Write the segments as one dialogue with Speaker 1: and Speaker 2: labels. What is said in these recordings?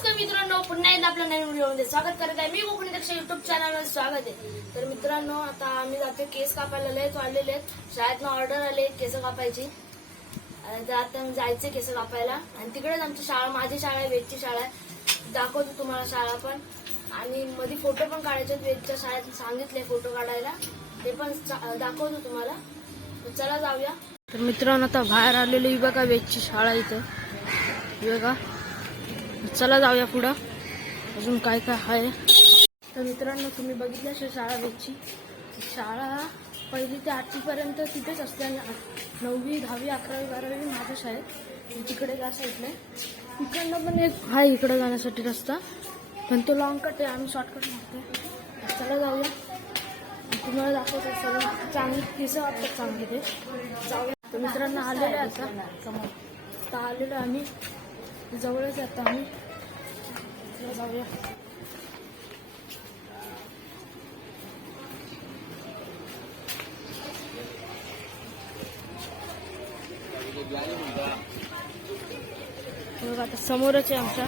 Speaker 1: नमस्कार मित्रांनो पुन्हा एकदा आपल्या नवीन व्हिडिओमध्ये स्वागत करत आहे. मी कोकणी दक्ष युट्यूब चॅनलवर स्वागत आहे. तर मित्रांनो आता आम्ही जातो केस कापायला. लय वाढलेले आहेत. शाळेतनं ऑर्डर आले केस कापायची. तर आता जायचे केस कापायला. आणि तिकडेच आमची शाळा माझी शाळा आहे वेदची शाळा आहे. दाखवतो तुम्हाला शाळा पण. आणि मध्ये फोटो पण काढायचे आहेत. वेदच्या शाळेत. सांगितले फोटो काढायला. ते पण चा- दाखवतो तुम्हाला. तर चला जाऊया. तर मित्रांनो आता बाहेर आलेली बघा वेदची शाळा इथं. ही बघा. चला जाऊया पुढं. अजून काय काय आहे? तर मित्रांनो तुम्ही बघितलं असेल शाळा वेदची शाळा पहिली ते आठवीपर्यंत तिथेच असते आणि आठ- नववी दहावी अकरावी बारावी माझ्या शाळेत. तिकडे त्या साईडला तिकडनं पण एक आहे इकडे जाण्यासाठी रस्ता. पण तो लॉंग कट आहे आम्ही शॉर्टकट मागतो चला जाऊया. तुम्हाला दाखवतो सगळं. चांगली केस वाटतात चांगली ते. जाऊया. तर मित्रांनो आलेले आहे आता. समोर तर आलेलो आहे आम्ही. जवळच आता आम्ही. जाऊया. बघा आता समोरच आहे आमच्या.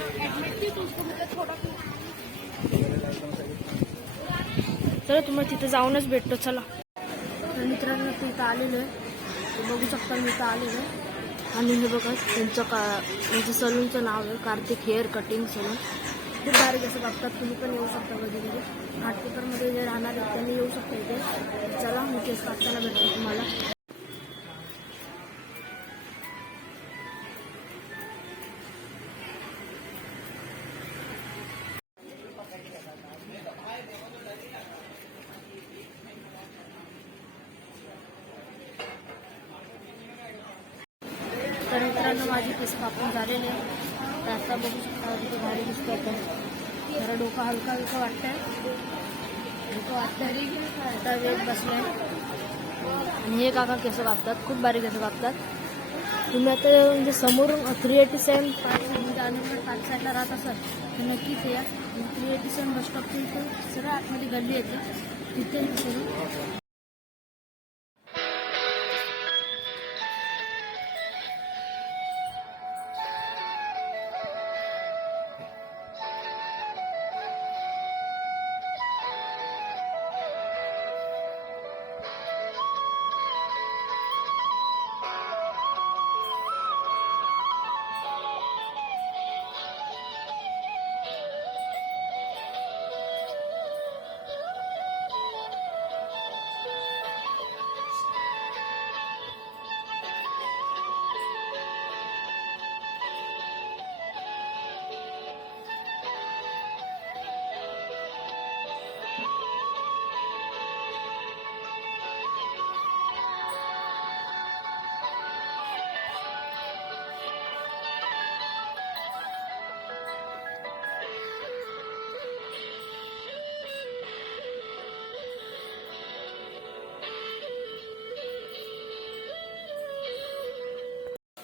Speaker 1: चला तुम्हाला तिथे जाऊनच भेटतो चला. तर मित्रांनो आलेलं. आहे बघू शकता मी इथं आलेलं. आहे आणि हे बघा त्यांचं का म्हणजे सलूनचं नाव आहे कार्तिक हेअर कटिंग सलून. खूप बारीक कसं बघतात तुम्ही पण येऊ शकता कधी कधी घाटकोपरमध्ये जे राहणार आहेत त्यांनी येऊ शकता इथे. चला मी केस काढताना भेटतो तुम्हाला. मित्रांनो माझे केस कापून झालेले रास्ता बघू शकता तिथे भारी दिसतं तर जरा डोकं हलका हलका वाटतंय. डोकं वाटतंय. आता वेग बसलाय. आणि हे काका केस कापतात खूप भारी केस कापतात तुम्ही आता म्हणजे समोरून थ्री एटी सेवन म्हणजे अलिगड पाच साईडला राहत असाल तर नक्कीच या. थ्री एटी सेवन बस स्टॉपच्या इथं सरळ आतमध्ये गल्ली येते. तिथे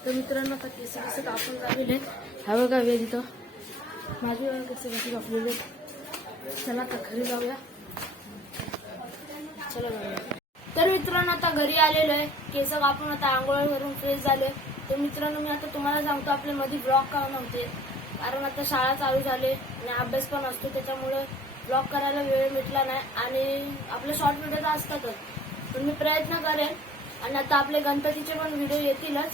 Speaker 1: तर मित्रांनो आता केस कसं कापून झालेले हा बघा वेळ इथं. माझी बघा केस कसे कापलेले चला आता घरी जाऊया. चला जाऊया तर मित्रांनो आता घरी आलेलो आहे. केस कापून आता आंघोळ करून फ्रेश झाले तर मित्रांनो मी आता तुम्हाला सांगतो आपल्या मध्ये ब्लॉग का नव्हते कारण आता शाळा चालू झाली आणि अभ्यास पण असतो त्याच्यामुळे ब्लॉग करायला वेळ भेटला नाही. आणि आपले शॉर्ट व्हिडिओ तर असतातच. पण मी प्रयत्न करेन. आणि आता आपले गणपतीचे पण व्हिडिओ येतीलच.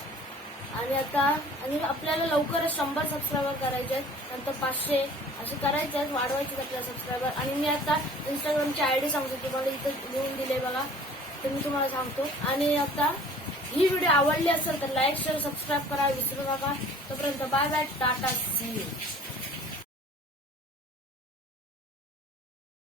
Speaker 1: आणि आता आणि आपल्याला लवकरच शंभर सबस्क्रायबर करायचे आहेत. नंतर पाचशे असे करायचे आहेत वाढवायचे आहेत आपल्याला सबस्क्रायबर आणि मी आता इंस्टाग्रामची आय डी सांगतो तुम्हाला इथं लिहून दिले बघा. ते मी तुम्हाला सांगतो. आणि आता ही व्हिडिओ आवडली असेल तर लाईक शेअर सबस्क्राईब करा. विसरू नका. तोपर्यंत बाय बाय टाटा सी